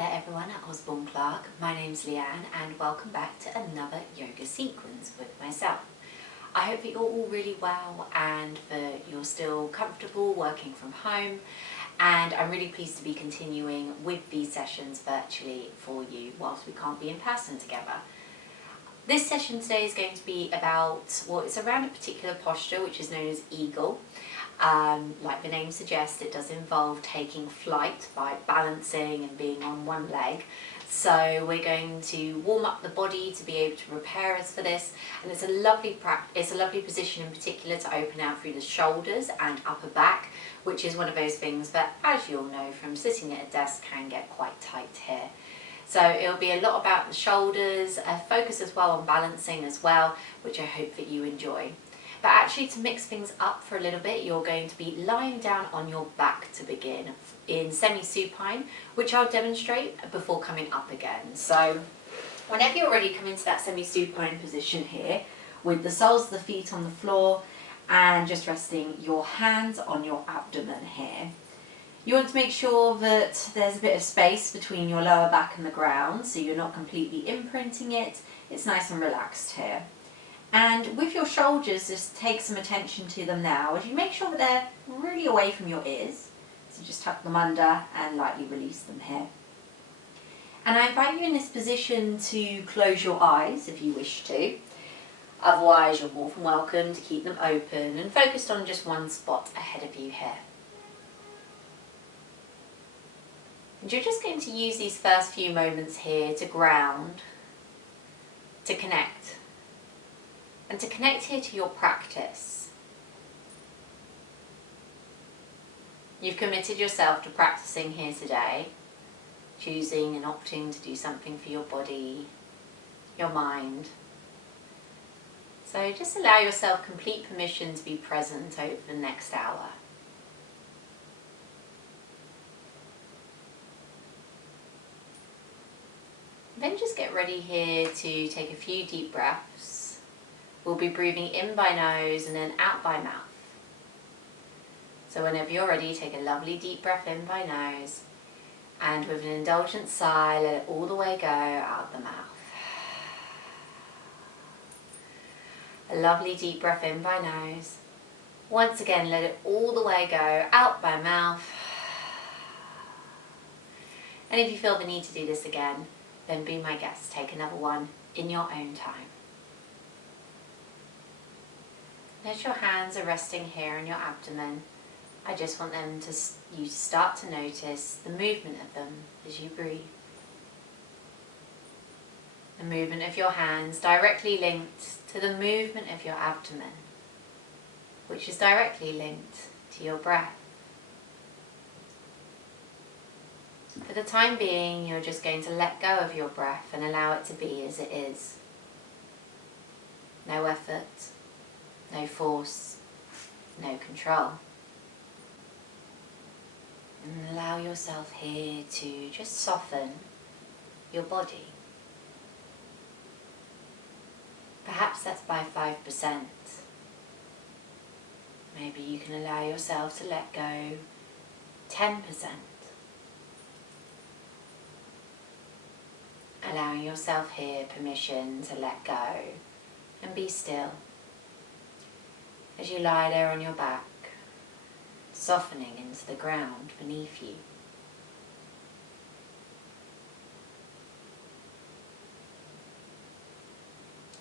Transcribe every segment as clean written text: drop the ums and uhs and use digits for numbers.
there everyone at Osborne Clarke. My name's Leanne and welcome back to another yoga sequence with myself. I hope that you're all really well and that you're still comfortable working from home, and I'm really pleased to be continuing with these sessions virtually for you whilst we can't be in person together. This session today is going to be about, well, it's around a particular posture which is known as eagle. Like the name suggests, it does involve taking flight by balancing and being on one leg. So we're going to warm up the body to be able to prepare us for this, and it's a lovely position in particular to open out through the shoulders and upper back, which is one of those things that, as you'll know from sitting at a desk, can get quite tight here. So it'll be a lot about the shoulders, a focus as well on balancing as well, which I hope that you enjoy. But actually, to mix things up for a little bit, you're going to be lying down on your back to begin in semi-supine, which I'll demonstrate before coming up again. So whenever you're ready, come into that semi-supine position here with the soles of the feet on the floor and just resting your hands on your abdomen here. You want to make sure that there's a bit of space between your lower back and the ground, so you're not completely imprinting it. It's nice and relaxed here. And with your shoulders, just take some attention to them now as you make sure that they're really away from your ears. So just tuck them under and lightly release them here. And I invite you in this position to close your eyes if you wish to. Otherwise, you're more than welcome to keep them open and focused on just one spot ahead of you here. And you're just going to use these first few moments here to ground, to connect. And to connect here to your practice. You've committed yourself to practicing here today, choosing and opting to do something for your body, your mind. So just allow yourself complete permission to be present over the next hour. Then just get ready here to take a few deep breaths. We'll be breathing in by nose and then out by mouth. So whenever you're ready, take a lovely deep breath in by nose, and with an indulgent sigh, let it all the way go out the mouth. A lovely deep breath in by nose. Once again, let it all the way go out by mouth. And if you feel the need to do this again, then be my guest. Take another one in your own time. As your hands are resting here on your abdomen, I just want you to start to notice the movement of them as you breathe. The movement of your hands directly linked to the movement of your abdomen, which is directly linked to your breath. For the time being, you're just going to let go of your breath and allow it to be as it is. No effort. No force, no control. And allow yourself here to just soften your body. Perhaps that's by 5%. Maybe you can allow yourself to let go 10%. Allowing yourself here permission to let go and be still. As you lie there on your back, softening into the ground beneath you.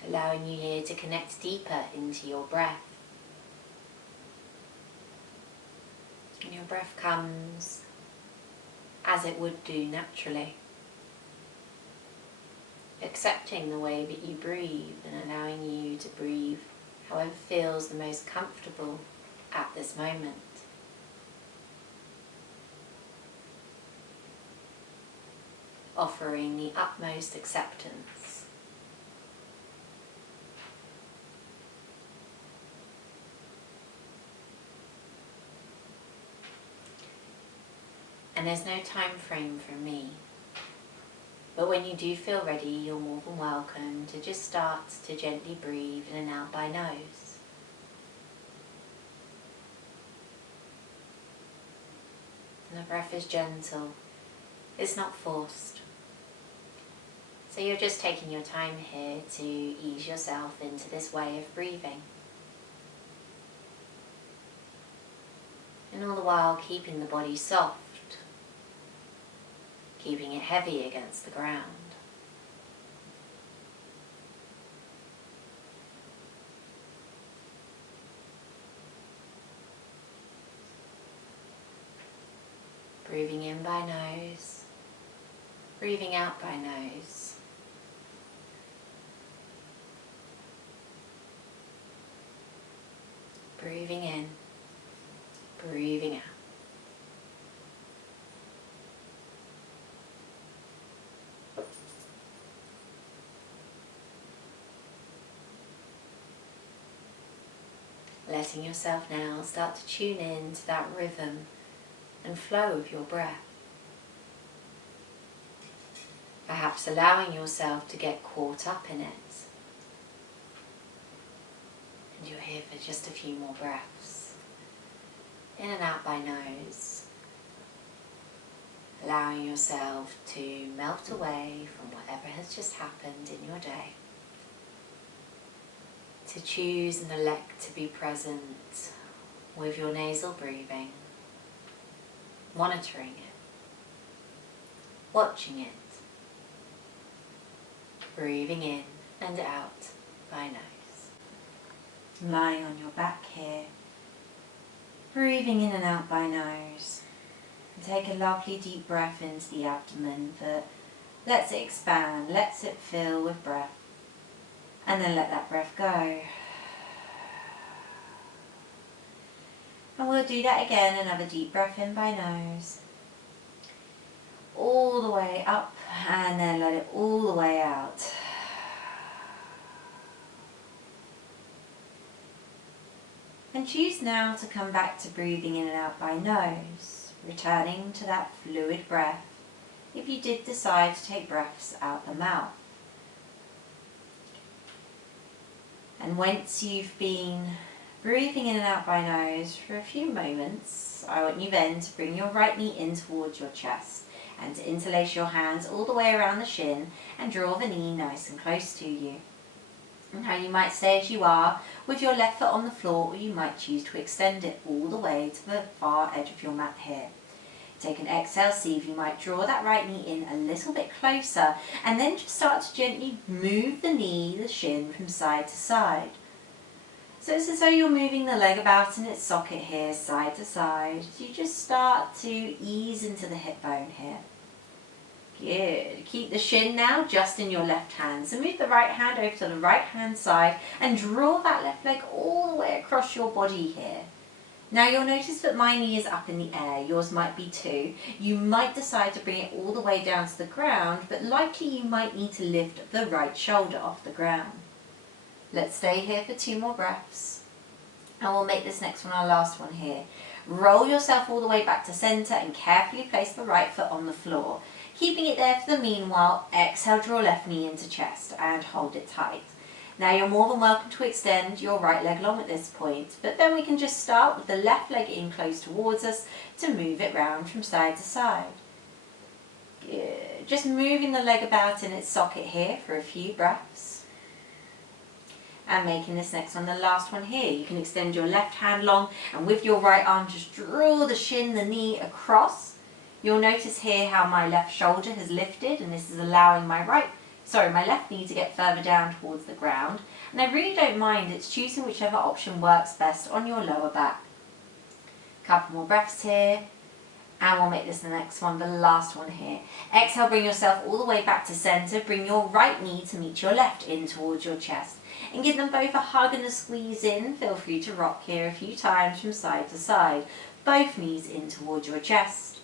Allowing you here to connect deeper into your breath. And your breath comes as it would do naturally. Accepting the way that you breathe and allowing you to breathe however feels the most comfortable at this moment. Offering the utmost acceptance. And there's no time frame from me. But when you do feel ready, you're more than welcome to just start to gently breathe in and out by nose. And the breath is gentle It's not forced. So you're just taking your time here to ease yourself into this way of breathing. And all the while keeping the body soft, keeping it heavy against the ground. Breathing in by nose, breathing out by nose. Breathing in, breathing out. Letting yourself now start to tune in to that rhythm and flow of your breath. Perhaps allowing yourself to get caught up in it. And you're here for just a few more breaths. In and out by nose. Allowing yourself to melt away from whatever has just happened in your day. To choose and elect to be present with your nasal breathing. Monitoring it. Watching it. Breathing in and out by nose. Lying on your back here. Breathing in and out by nose. And take a lovely deep breath into the abdomen that lets it expand, lets it fill with breath. And then let that breath go. And we'll do that again, another deep breath in by nose. All the way up and then let it all the way out. And choose now to come back to breathing in and out by nose, returning to that fluid breath if you did decide to take breaths out the mouth. And once you've been breathing in and out by nose for a few moments, I want you then to bring your right knee in towards your chest and to interlace your hands all the way around the shin and draw the knee nice and close to you. And now you might stay as you are with your left foot on the floor, or you might choose to extend it all the way to the far edge of your mat here. Take an exhale, see if you might draw that right knee in a little bit closer, and then just start to gently move the knee, the shin from side to side. So it's as though you're moving the leg about in its socket here, side to side. So you just start to ease into the hip bone here. Good. Keep the shin now just in your left hand. So move the right hand over to the right hand side and draw that left leg all the way across your body here. Now you'll notice that my knee is up in the air, yours might be too. You might decide to bring it all the way down to the ground, but likely you might need to lift the right shoulder off the ground. Let's stay here for 2 more breaths. And we'll make this next one our last one here. Roll yourself all the way back to center and carefully place the right foot on the floor. Keeping it there for the meanwhile, exhale, draw left knee into chest and hold it tight. Now you're more than welcome to extend your right leg long at this point, but then we can just start with the left leg in close towards us to move it round from side to side. Good. Just moving the leg about in its socket here for a few breaths. And making this next one the last one here. You can extend your left hand long and with your right arm just draw the shin, the knee across. You'll notice here how my left shoulder has lifted, and this is allowing my left knee to get further down towards the ground. And I really don't mind, it's choosing whichever option works best on your lower back. Couple more breaths here, and we'll make this the next one, the last one here. Exhale, bring yourself all the way back to center. Bring your right knee to meet your left in towards your chest. And give them both a hug and a squeeze in. Feel free to rock here a few times from side to side. Both knees in towards your chest.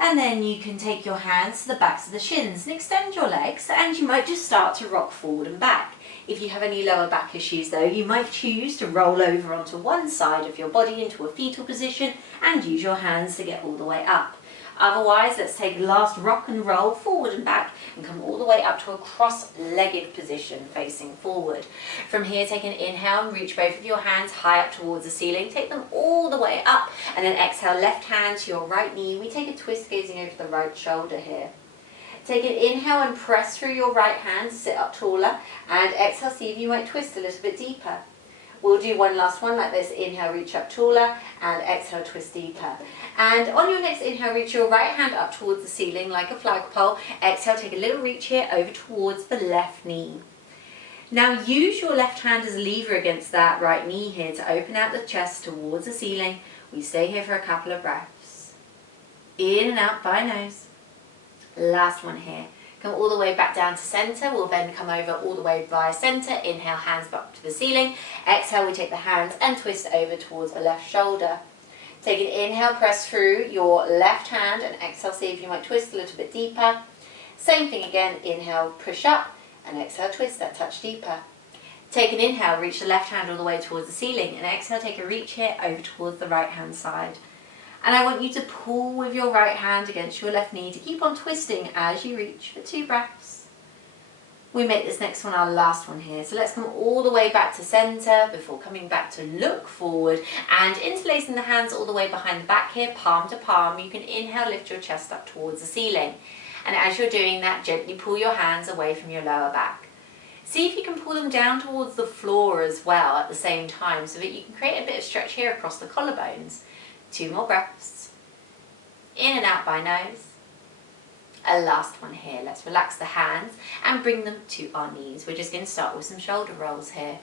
And then you can take your hands to the backs of the shins and extend your legs, and you might just start to rock forward and back. If you have any lower back issues though, you might choose to roll over onto one side of your body into a fetal position and use your hands to get all the way up. Otherwise, let's take a last rock and roll forward and back and come all the way up to a cross-legged position facing forward. From here, take an inhale and reach both of your hands high up towards the ceiling. Take them all the way up and then exhale, left hand to your right knee. We take a twist gazing over the right shoulder here. Take an inhale and press through your right hand, sit up taller, and exhale, see if you might twist a little bit deeper. We'll do one last one like this. Inhale, reach up taller, and exhale, twist deeper. And on your next inhale, reach your right hand up towards the ceiling like a flagpole. Exhale, take a little reach here over towards the left knee. Now use your left hand as a lever against that right knee here to open out the chest towards the ceiling. We stay here for a couple of breaths. In and out by nose. Last one here. Come all the way back down to center. We'll then come over all the way via center. Inhale, hands up to the ceiling. Exhale, we take the hands and twist over towards the left shoulder. Take an inhale, press through your left hand, and exhale, see if you might twist a little bit deeper. Same thing again. Inhale, push up, and exhale, twist that touch deeper. Take an inhale, reach the left hand all the way towards the ceiling, and exhale, take a reach here over towards the right hand side. And I want you to pull with your right hand against your left knee to keep on twisting as you reach for 2 breaths. We make this next one our last one here. So let's come all the way back to center before coming back to look forward and interlacing the hands all the way behind the back here, palm to palm. You can inhale, lift your chest up towards the ceiling. And as you're doing that, gently pull your hands away from your lower back. See if you can pull them down towards the floor as well at the same time so that you can create a bit of stretch here across the collarbones. 2 more breaths. In and out by nose. A last one here. Let's relax the hands and bring them to our knees. We're just going to start with some shoulder rolls here.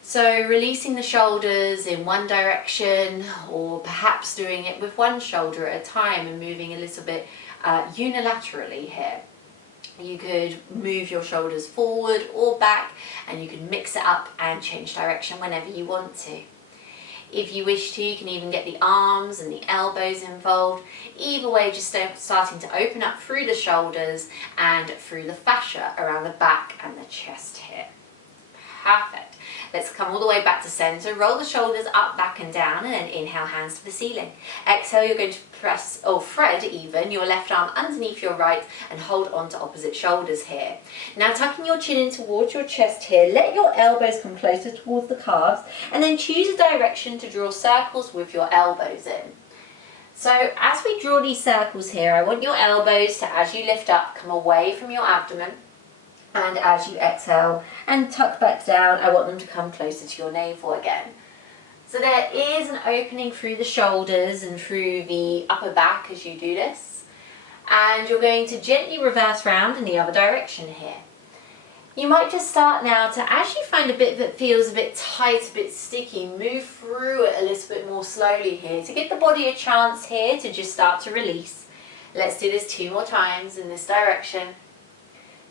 So releasing the shoulders in one direction, or perhaps doing it with one shoulder at a time and moving a little bit unilaterally here. You could move your shoulders forward or back, and you can mix it up and change direction whenever you want to. If you wish to, you can even get the arms and the elbows involved. Either way, just starting to open up through the shoulders and through the fascia around the back and the chest here. Perfect. Let's come all the way back to center. Roll the shoulders up, back and down, and then inhale, hands to the ceiling. Exhale, you're going to press, or thread even, your left arm underneath your right and hold on to opposite shoulders here. Now tucking your chin in towards your chest here, let your elbows come closer towards the calves, and then choose a direction to draw circles with your elbows in. So as we draw these circles here, I want your elbows to, as you lift up, come away from your abdomen. And as you exhale and tuck back down, I want them to come closer to your navel again. So there is an opening through the shoulders and through the upper back as you do this. And you're going to gently reverse round in the other direction here. You might just start now to, as you find a bit that feels a bit tight, a bit sticky, move through it a little bit more slowly here to give the body a chance here to just start to release. Let's do this 2 more times in this direction.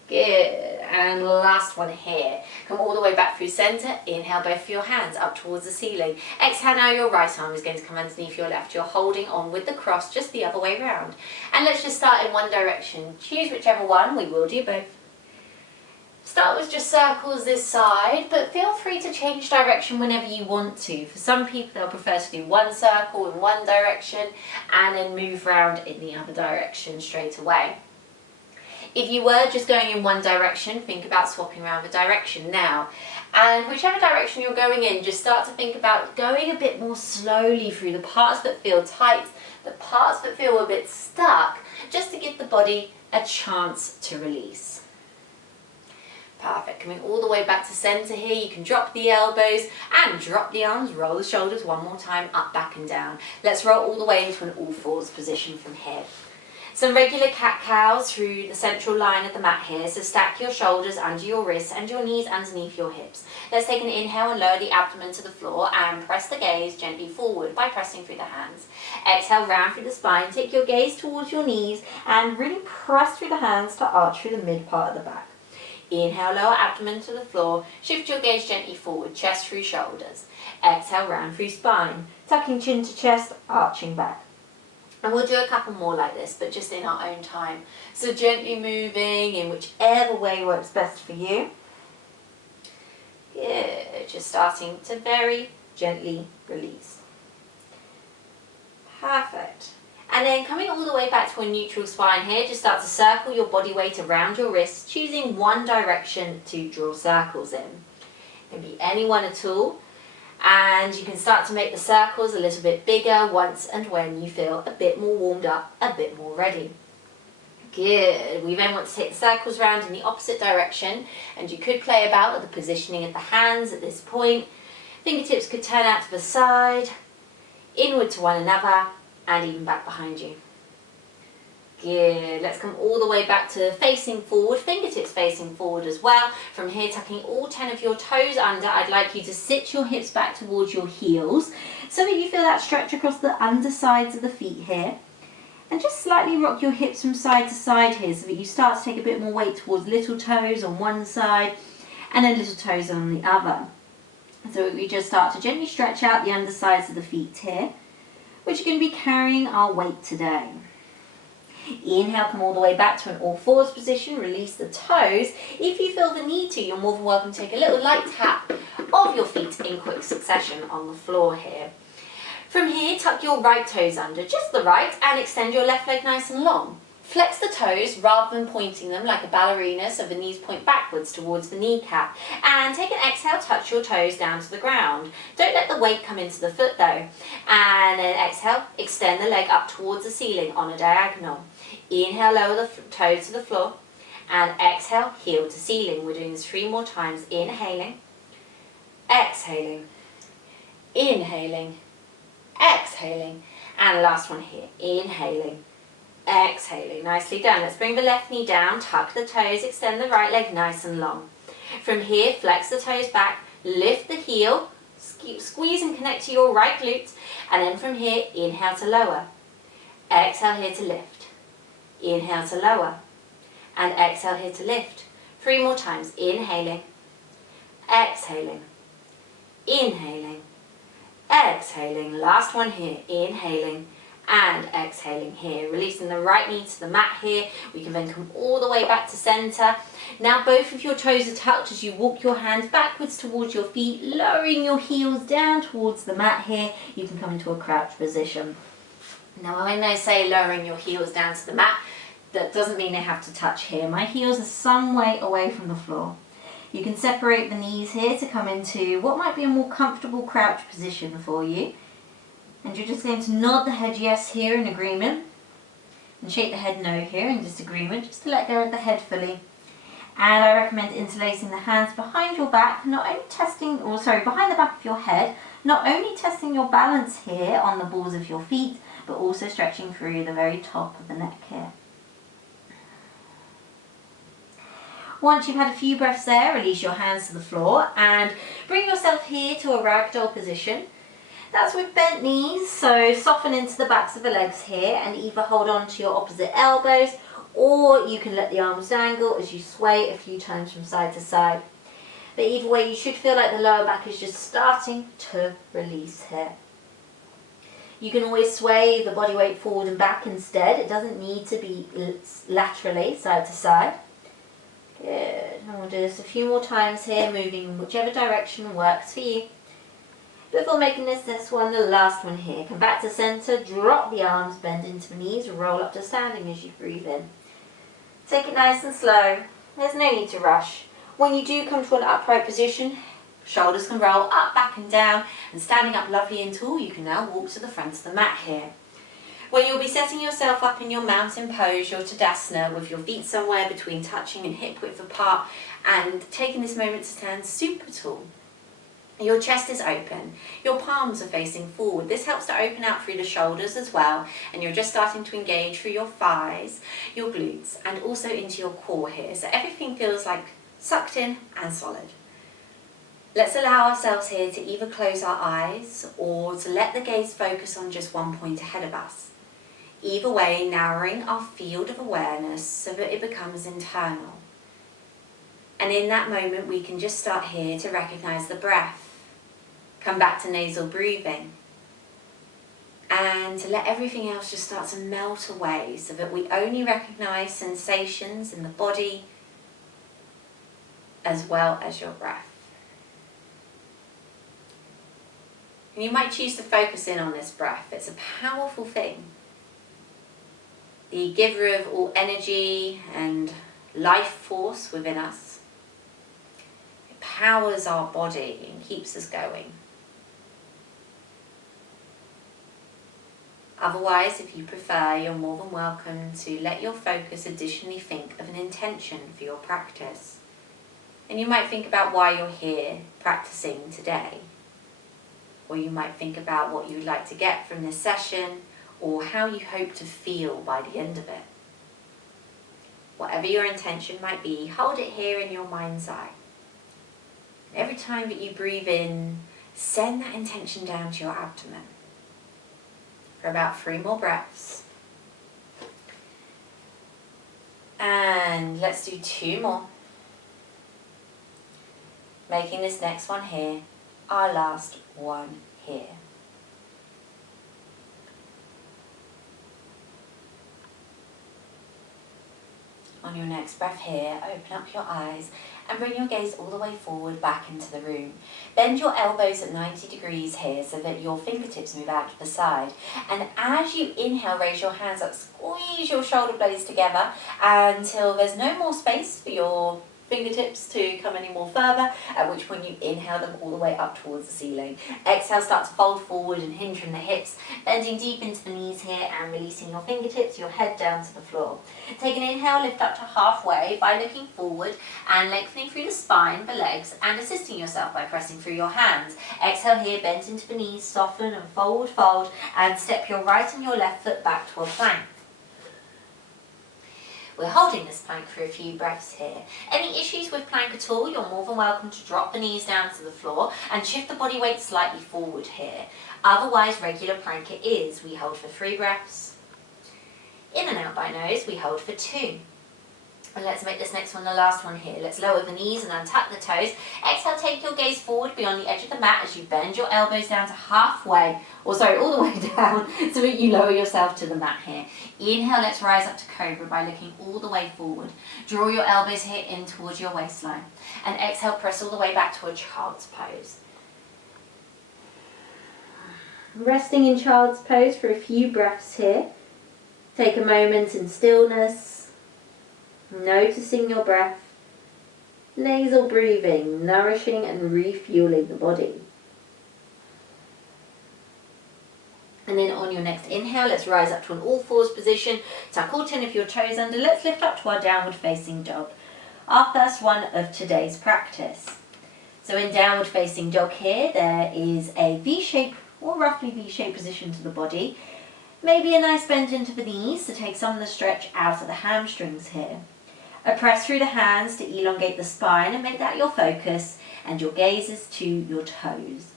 Good, and last one here. Come all the way back through center. Inhale both of your hands up towards the ceiling. Exhale, now your right arm is going to come underneath your left. You're holding on with the cross, just the other way around. And let's just start in one direction. Choose whichever one, we will do both. Start with just circles this side, but feel free to change direction whenever you want to. For some people, they'll prefer to do one circle in one direction and then move around in the other direction straight away. If you were just going in one direction, think about swapping around the direction now. And whichever direction you're going in, just start to think about going a bit more slowly through the parts that feel tight, the parts that feel a bit stuck, just to give the body a chance to release. Perfect. Coming all the way back to center here, you can drop the elbows and drop the arms, roll the shoulders one more time, up, back and down. Let's roll all the way into an all fours position from here. Some regular cat-cows through the central line of the mat here, so stack your shoulders under your wrists and your knees underneath your hips. Let's take an inhale and lower the abdomen to the floor and press the gaze gently forward by pressing through the hands. Exhale, round through the spine, take your gaze towards your knees and really press through the hands to arch through the mid part of the back. Inhale, lower abdomen to the floor, shift your gaze gently forward, chest through shoulders. Exhale, round through spine, tucking chin to chest, arching back. And we'll do a couple more like this, but just in our own time. So gently moving in whichever way works best for you. Good. Just starting to very gently release. Perfect. And then coming all the way back to a neutral spine here, just start to circle your body weight around your wrists, choosing one direction to draw circles in. It can be any one at all. And you can start to make the circles a little bit bigger once and when you feel a bit more warmed up, a bit more ready. Good. We then want to take the circles round in the opposite direction, and you could play about with the positioning of the hands at this point. Fingertips could turn out to the side, inward to one another, and even back behind you. Good. Let's come all the way back to facing forward, fingertips facing forward as well. From here, tucking all 10 of your toes under, I'd like you to sit your hips back towards your heels so that you feel that stretch across the undersides of the feet here. And just slightly rock your hips from side to side here so that you start to take a bit more weight towards little toes on one side and then little toes on the other. So we just start to gently stretch out the undersides of the feet here, which are going to be carrying our weight today. Inhale, come all the way back to an all fours position, release the toes. If you feel the need to, you're more than welcome to take a little light tap of your feet in quick succession on the floor here. From here, tuck your right toes under, just the right, and extend your left leg nice and long. Flex the toes rather than pointing them like a ballerina, so the knees point backwards towards the kneecap. And take an exhale, touch your toes down to the ground. Don't let the weight come into the foot though. And then exhale, extend the leg up towards the ceiling on a diagonal. Inhale, lower the toes to the floor. And exhale, heel to ceiling. We're doing this 3 more times. Inhaling, exhaling, inhaling, exhaling. And last one here. Inhaling, exhaling. Nicely done. Let's bring the left knee down, tuck the toes, extend the right leg nice and long. From here, flex the toes back, lift the heel, squeeze and connect to your right glutes, and then from here, inhale to lower. Exhale here to lift. Inhale to lower. And exhale here to lift. 3 more times. Inhaling, exhaling, inhaling, exhaling. Last one here. Inhaling and exhaling here. Releasing the right knee to the mat here. We can then come all the way back to center. Now both of your toes are tucked as you walk your hands backwards towards your feet, lowering your heels down towards the mat here. You can come into a crouch position. Now when I say lowering your heels down to the mat, that doesn't mean they have to touch here. My heels are some way away from the floor. You can separate the knees here to come into what might be a more comfortable crouch position for you. And you're just going to nod the head yes here in agreement, and shake the head no here in disagreement, just to let go of the head fully. And I recommend interlacing the hands behind your back, behind the back of your head, not only testing your balance here on the balls of your feet, but also stretching through the very top of the neck here. Once you've had a few breaths there, release your hands to the floor and bring yourself here to a ragdoll position. That's with bent knees, so soften into the backs of the legs here and either hold on to your opposite elbows, or you can let the arms dangle as you sway a few times from side to side. But either way, you should feel like the lower back is just starting to release here. You can always sway the body weight forward and back instead. It doesn't need to be laterally, side to side. Good. And we'll do this a few more times here, moving in whichever direction works for you. Before making this one, the last one here. Come back to center, drop the arms, bend into the knees, roll up to standing as you breathe in. Take it nice and slow. There's no need to rush. When you do come to an upright position, shoulders can roll up, back and down, and standing up lovely and tall, you can now walk to the front of the mat here. When you'll be setting yourself up in your mountain pose, your Tadasana, with your feet somewhere between touching and hip width apart, and taking this moment to stand super tall. Your chest is open, your palms are facing forward. This helps to open out through the shoulders as well, and you're just starting to engage through your thighs, your glutes, and also into your core here. So everything feels like sucked in and solid. Let's allow ourselves here to either close our eyes or to let the gaze focus on just one point ahead of us. Either way, narrowing our field of awareness so that it becomes internal. And in that moment, we can just start here to recognize the breath. Come back to nasal breathing. And to let everything else just start to melt away so that we only recognize sensations in the body as well as your breath. And you might choose to focus in on this breath. It's a powerful thing. the giver of all energy and life force within us. It powers our body and keeps us going. Otherwise, if you prefer, you're more than welcome to let your focus additionally think of an intention for your practice. And you might think about why you're here practicing today. Or you might think about what you'd like to get from this session, or how you hope to feel by the end of it. Whatever your intention might be, hold it here in your mind's eye. Every time that you breathe in, send that intention down to your abdomen. For about 3 more breaths. And let's do 2 more. Making this next one here our last one here. On your next breath here, open up your eyes and bring your gaze all the way forward back into the room. Bend your elbows at 90 degrees here so that your fingertips move out to the side. And as you inhale, raise your hands up, squeeze your shoulder blades together until there's no more space for your fingertips to come any more further, at which point you inhale them all the way up towards the ceiling. Exhale, start to fold forward and hinge from the hips, bending deep into the knees here and releasing your fingertips, your head down to the floor. Take an inhale, lift up to halfway by looking forward and lengthening through the spine, the legs, and assisting yourself by pressing through your hands. Exhale here, bend into the knees, soften and forward fold, and step your right and your left foot back to a plank. We're holding this plank for a few breaths here. Any issues with plank at all, you're more than welcome to drop the knees down to the floor and shift the body weight slightly forward here. Otherwise, regular plank it is. We hold for 3 breaths. In and out by nose, we hold for 2. And let's make this next one the last one here. Let's lower the knees and untuck the toes. Exhale, take your gaze forward beyond the edge of the mat as you bend your elbows down to halfway, or sorry, all the way down, so that you lower yourself to the mat here. Inhale, let's rise up to cobra by looking all the way forward. Draw your elbows here in towards your waistline. And exhale, press all the way back to a child's pose. Resting in child's pose for a few breaths here. Take a moment in stillness. Noticing your breath, nasal breathing, nourishing and refueling the body. And then on your next inhale, let's rise up to an all fours position, tuck all 10 of your toes under, let's lift up to our downward facing dog. Our first one of today's practice. So in downward facing dog here, there is a V-shape or roughly V-shaped position to the body. Maybe a nice bend into the knees to take some of the stretch out of the hamstrings here. A press through the hands to elongate the spine and make that your focus, and your gaze is to your toes.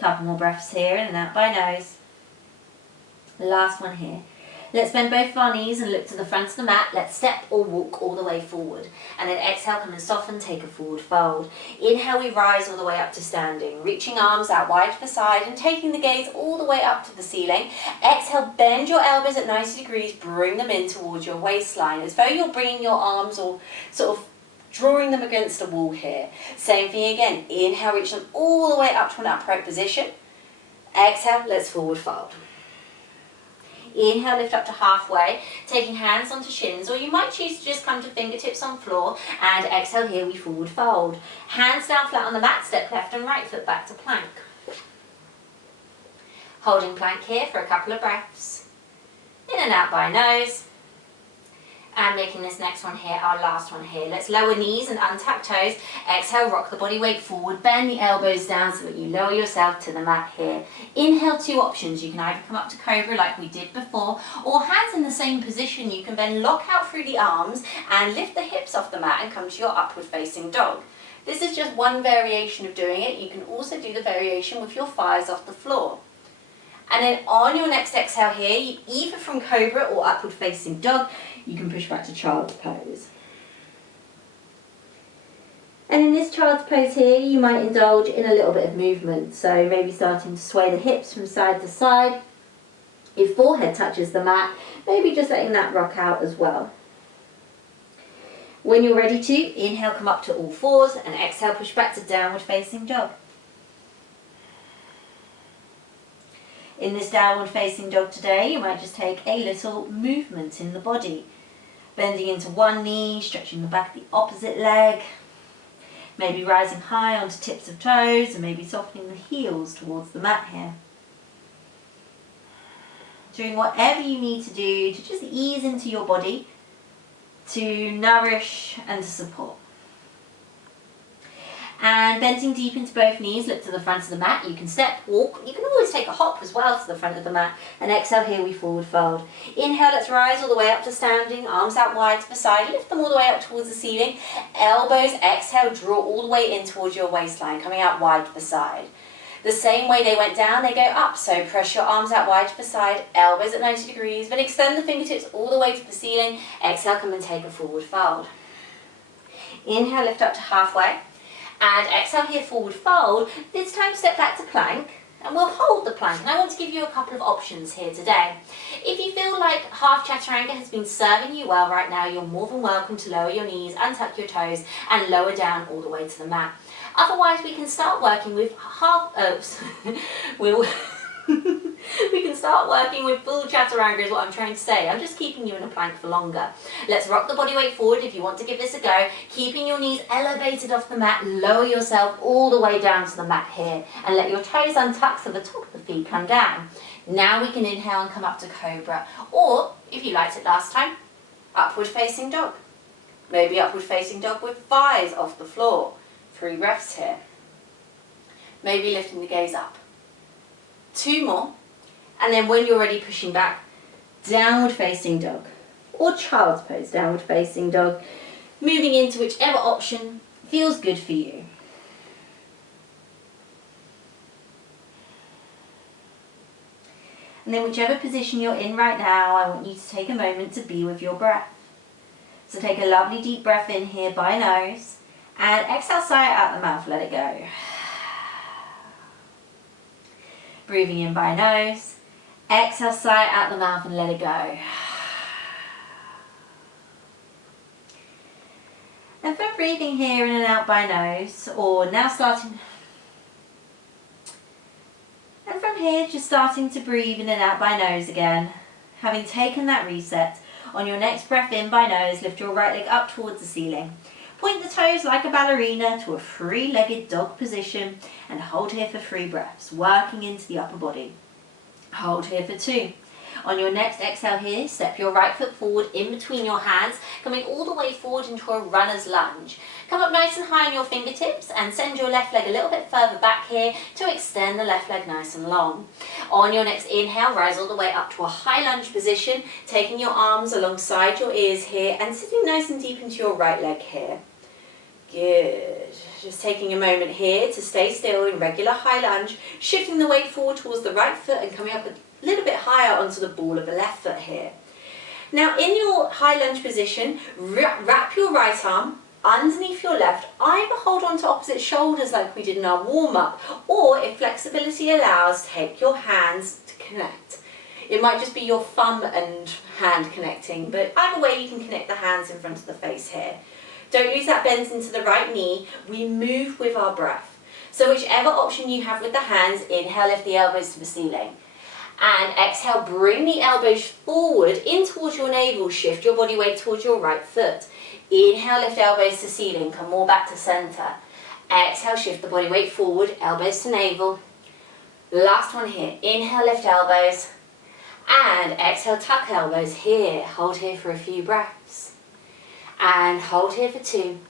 Couple more breaths here, in and out by nose. Last one here. Let's bend both of our knees and look to the front of the mat. Let's step or walk all the way forward. And then exhale, come and soften, take a forward fold. Inhale, we rise all the way up to standing, reaching arms out wide to the side and taking the gaze all the way up to the ceiling. Exhale, bend your elbows at 90 degrees, bring them in towards your waistline, as though you're bringing your arms or sort of drawing them against a wall here. Same thing again. Inhale, reach them all the way up to an upright position. Exhale, let's forward fold. Inhale, lift up to halfway, taking hands onto shins, or you might choose to just come to fingertips on floor, and exhale here, we forward fold. Hands down flat on the mat, step left and right foot back to plank. Holding plank here for a couple of breaths. In and out by nose. And making this next one here our last one here. Let's lower knees and untuck toes. Exhale, rock the body weight forward. Bend the elbows down so that you lower yourself to the mat here. Inhale, 2 options. You can either come up to cobra like we did before, or hands in the same position. You can then lock out through the arms and lift the hips off the mat and come to your upward facing dog. This is just one variation of doing it. You can also do the variation with your thighs off the floor. And then on your next exhale here, either from cobra or upward facing dog, you can push back to child's pose. And in this child's pose here, you might indulge in a little bit of movement. So maybe starting to sway the hips from side to side. If forehead touches the mat, maybe just letting that rock out as well. When you're ready to, inhale, come up to all fours, and exhale, push back to downward facing dog. In this downward facing dog today, you might just take a little movement in the body. Bending into one knee, stretching the back of the opposite leg. Maybe rising high onto tips of toes and maybe softening the heels towards the mat here. Doing whatever you need to do to just ease into your body, to nourish and to support. And bending deep into both knees, look to the front of the mat. You can step, walk. You can always take a hop as well to the front of the mat. And exhale, here we forward fold. Inhale, let's rise all the way up to standing. Arms out wide to the side. Lift them all the way up towards the ceiling. Elbows, exhale, draw all the way in towards your waistline, coming out wide to the side. The same way they went down, they go up. So press your arms out wide to the side, elbows at 90 degrees, but extend the fingertips all the way to the ceiling. Exhale, come and take a forward fold. Inhale, lift up to halfway. And exhale here, forward fold. It's time to step back to plank. And we'll hold the plank. And I want to give you a couple of options here today. If you feel like half chaturanga has been serving you well right now, you're more than welcome to lower your knees, untuck your toes, and lower down all the way to the mat. Otherwise, we can start working with we can start working with full chaturanga is what I'm trying to say. I'm just keeping you in a plank for longer. Let's rock the body weight forward if you want to give this a go. Keeping your knees elevated off the mat, lower yourself all the way down to the mat here. And let your toes untuck so the top of the feet come down. Now we can inhale and come up to cobra. Or, if you liked it last time, upward facing dog. Maybe upward facing dog with thighs off the floor. 3 breaths here. Maybe lifting the gaze up. 2 more. And then when you're ready, pushing back, downward facing dog. Or child's pose, downward facing dog. Moving into whichever option feels good for you. And then whichever position you're in right now, I want you to take a moment to be with your breath. So take a lovely deep breath in here by nose. And exhale, sigh out the mouth, let it go. Breathing in by nose. Exhale, sigh out the mouth and let it go. And from breathing here in and out by nose, or now starting, and from here just starting to breathe in and out by nose again. Having taken that reset, on your next breath in by nose, lift your right leg up towards the ceiling. Point the toes like a ballerina to a 3-legged dog position and hold here for 3 breaths, working into the upper body. Hold here for 2. On your next exhale here, step your right foot forward in between your hands, coming all the way forward into a runner's lunge. Come up nice and high on your fingertips and send your left leg a little bit further back here to extend the left leg nice and long. On your next inhale, rise all the way up to a high lunge position, taking your arms alongside your ears here and sitting nice and deep into your right leg here. Good. Just taking a moment here to stay still in regular high lunge, shifting the weight forward towards the right foot and coming up a little bit higher onto the ball of the left foot here. Now in your high lunge position, wrap your right arm underneath your left, either hold on to opposite shoulders like we did in our warm-up, or if flexibility allows, take your hands to connect. It might just be your thumb and hand connecting, but either way you can connect the hands in front of the face here. Don't lose that bend into the right knee. We move with our breath. So whichever option you have with the hands, inhale, lift the elbows to the ceiling. And exhale, bring the elbows forward in towards your navel. Shift your body weight towards your right foot. Inhale, lift elbows to ceiling. Come more back to center. Exhale, shift the body weight forward. Elbows to navel. Last one here. Inhale, lift elbows. And exhale, tuck elbows here. Hold here for a few breaths. And hold here for 2.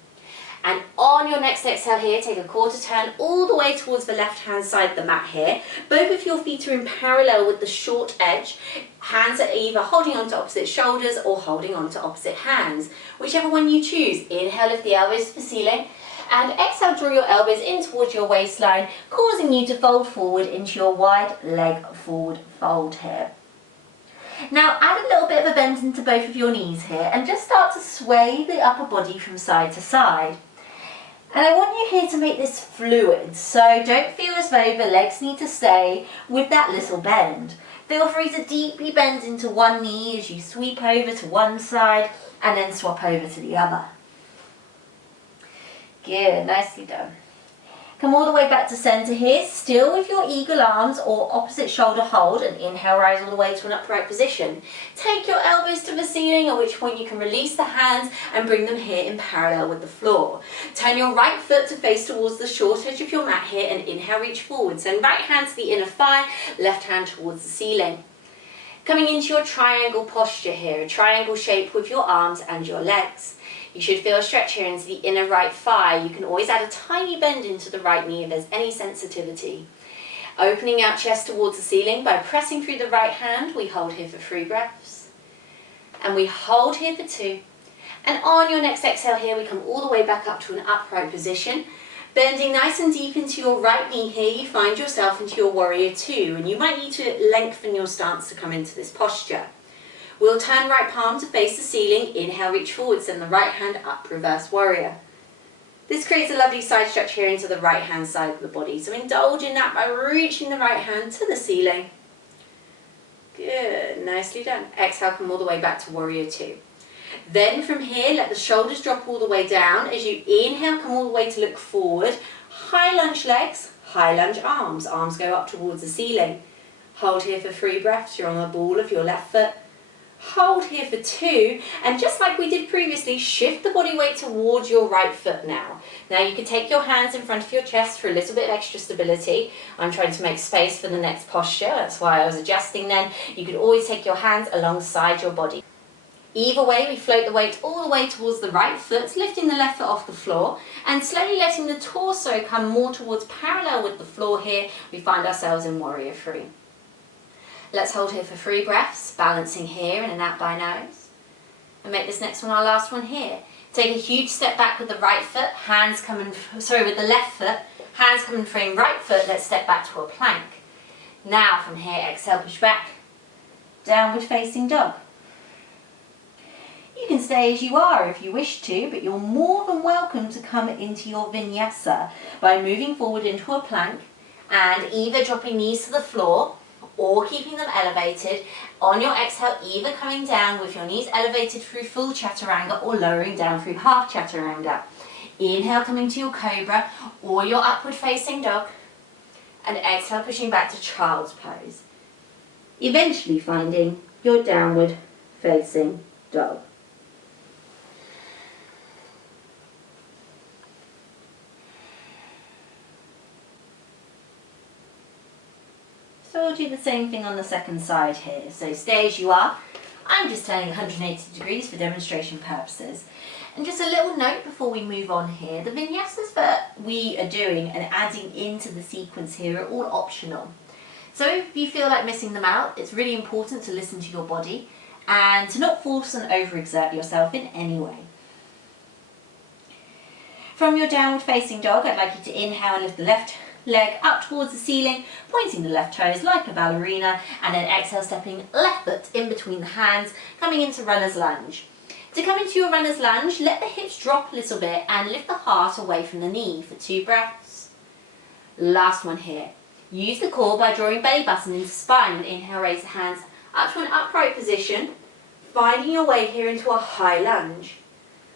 And on your next exhale here, take a quarter turn all the way towards the left hand side of the mat here. Both of your feet are in parallel with the short edge. Hands are either holding onto opposite shoulders or holding onto opposite hands. Whichever one you choose. Inhale, lift the elbows to the ceiling. And exhale, draw your elbows in towards your waistline, causing you to fold forward into your wide leg forward fold here. Now add a little bit of a bend into both of your knees here and just start to sway the upper body from side to side. And I want you here to make this fluid, so don't feel as though the legs need to stay with that little bend. Feel free to deeply bend into one knee as you sweep over to one side and then swap over to the other. Good, nicely done. Come all the way back to center here, still with your eagle arms or opposite shoulder hold, and inhale, rise all the way to an upright position. Take your elbows to the ceiling, at which point you can release the hands and bring them here in parallel with the floor. Turn your right foot to face towards the short edge of your mat here and inhale, reach forward. Send right hand to the inner thigh, left hand towards the ceiling. Coming into your triangle posture here, a triangle shape with your arms and your legs. You should feel a stretch here into the inner right thigh. You can always add a tiny bend into the right knee if there's any sensitivity. Opening out chest towards the ceiling by pressing through the right hand, we hold here for 3 breaths. And we hold here for 2. And on your next exhale here, we come all the way back up to an upright position. Bending nice and deep into your right knee here, you find yourself into your warrior 2. And you might need to lengthen your stance to come into this posture. We'll turn right palm to face the ceiling, inhale, reach forward, send the right hand up, reverse warrior. This creates a lovely side stretch here into the right hand side of the body, so indulge in that by reaching the right hand to the ceiling. Good, nicely done. Exhale, come all the way back to warrior 2. Then from here, let the shoulders drop all the way down. As you inhale, come all the way to look forward. High lunge legs, high lunge arms. Arms go up towards the ceiling. Hold here for 3 breaths. You're on the ball of your left foot. Hold here for 2, and just like we did previously, shift the body weight towards your right foot now. Now you can take your hands in front of your chest for a little bit of extra stability. I'm trying to make space for the next posture, that's why I was adjusting then. You could always take your hands alongside your body. Either way, we float the weight all the way towards the right foot, lifting the left foot off the floor, and slowly letting the torso come more towards parallel with the floor here, we find ourselves in warrior 3. Let's hold here for 3 breaths, balancing here in and out by nose. And make this next one our last one here. Take a huge step back with the right foot, with the left foot, hands coming frame right foot, let's step back to a plank. Now from here, exhale, push back, downward facing dog. You can stay as you are if you wish to, but you're more than welcome to come into your vinyasa by moving forward into a plank and either dropping knees to the floor or keeping them elevated. On your exhale, either coming down with your knees elevated through full chaturanga or lowering down through half chaturanga. Inhale, coming to your cobra or your upward facing dog, and exhale, pushing back to child's pose. Eventually finding your downward facing dog. So we'll do the same thing on the second side here. So stay as you are. I'm just turning 180 degrees for demonstration purposes. And just a little note before we move on here, the vinyasas that we are doing and adding into the sequence here are all optional. So if you feel like missing them out, it's really important to listen to your body and to not force and overexert yourself in any way. From your downward facing dog, I'd like you to inhale and lift the left leg up towards the ceiling, pointing the left toes like a ballerina, and then exhale, stepping left foot in between the hands, coming into runner's lunge. To come into your runner's lunge, let the hips drop a little bit and lift the heart away from the knee for 2 breaths. Last one here. Use the core by drawing belly button into spine, and inhale, raise the hands up to an upright position, finding your way here into a high lunge.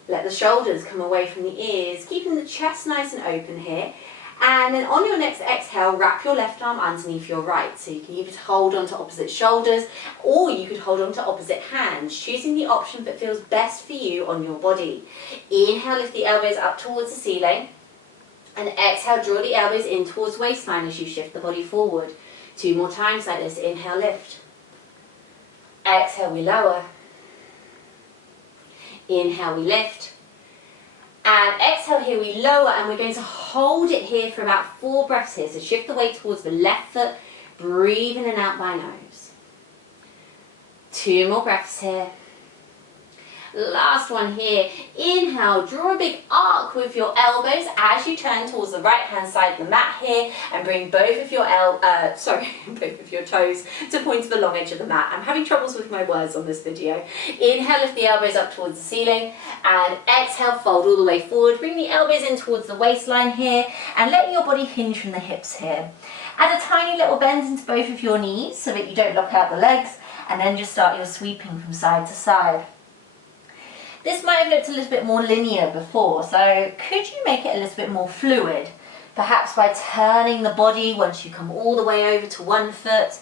Let the shoulders come away from the ears, keeping the chest nice and open here. And then on your next exhale, wrap your left arm underneath your right. So you can either hold on to opposite shoulders or you could hold on to opposite hands, choosing the option that feels best for you on your body. Inhale, lift the elbows up towards the ceiling. And exhale, draw the elbows in towards waistline as you shift the body forward. 2 more times like this. Inhale, lift. Exhale, we lower. Inhale, we lift. And exhale here, we lower, and we're going to hold it here for about 4 breaths here. So shift the weight towards the left foot, breathe in and out by nose. 2 more breaths here. Last one here. Inhale, draw a big arc with your elbows as you turn towards the right hand side of the mat here, and bring both of your both of your toes to point to the long edge of the mat. I'm having troubles with my words on this video. Inhale, lift the elbows up towards the ceiling, and exhale, fold all the way forward. Bring the elbows in towards the waistline here, and let your body hinge from the hips here. Add a tiny little bend into both of your knees so that you don't lock out the legs, and then just start your sweeping from side to side. This might have looked a little bit more linear before, so could you make it a little bit more fluid? Perhaps by turning the body once you come all the way over to one foot,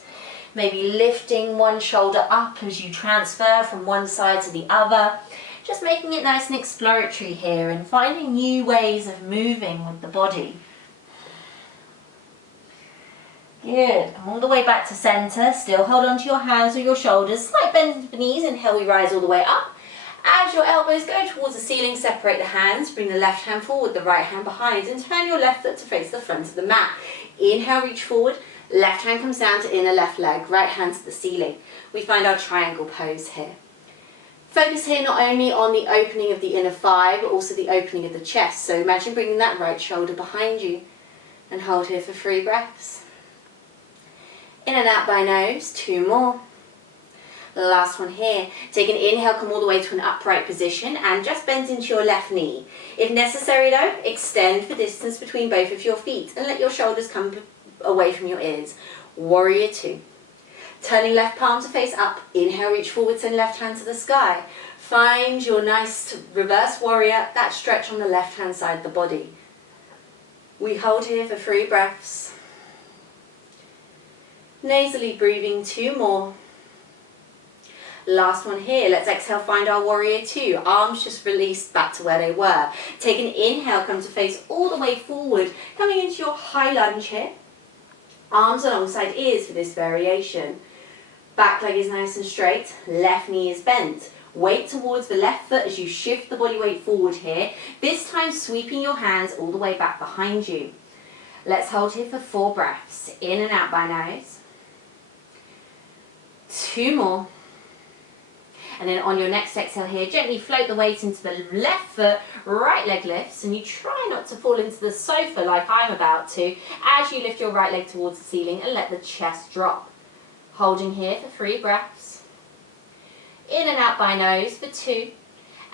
maybe lifting one shoulder up as you transfer from one side to the other. Just making it nice and exploratory here and finding new ways of moving with the body. Good. Come all the way back to center. Still hold on to your hands or your shoulders. Slight bend into the knees. Inhale, we rise all the way up. As your elbows go towards the ceiling, separate the hands. Bring the left hand forward, the right hand behind, and turn your left foot to face the front of the mat. Inhale, reach forward. Left hand comes down to inner left leg. Right hand to the ceiling. We find our triangle pose here. Focus here not only on the opening of the inner thigh, but also the opening of the chest. So imagine bringing that right shoulder behind you. And hold here for 3 breaths. In and out by nose, 2 more. Last one here. Take an inhale, come all the way to an upright position and just bend into your left knee. If necessary though, extend the distance between both of your feet and let your shoulders come away from your ears. Warrior 2. Turning left palm to face up. Inhale, reach forward, send left hand to the sky. Find your nice reverse warrior, that stretch on the left hand side of the body. We hold here for 3 breaths. Nasally breathing, 2 more. Last one here. Let's exhale, find our warrior 2. Arms just released back to where they were. Take an inhale, come to face all the way forward, coming into your high lunge here. Arms alongside ears for this variation. Back leg is nice and straight, left knee is bent. Weight towards the left foot as you shift the body weight forward here. This time sweeping your hands all the way back behind you. Let's hold here for 4 breaths. In and out by nose. 2 more. And then on your next exhale here, gently float the weight into the left foot, right leg lifts, and you try not to fall into the sofa like I'm about to, as you lift your right leg towards the ceiling and let the chest drop. Holding here for 3 breaths. In and out by nose for 2.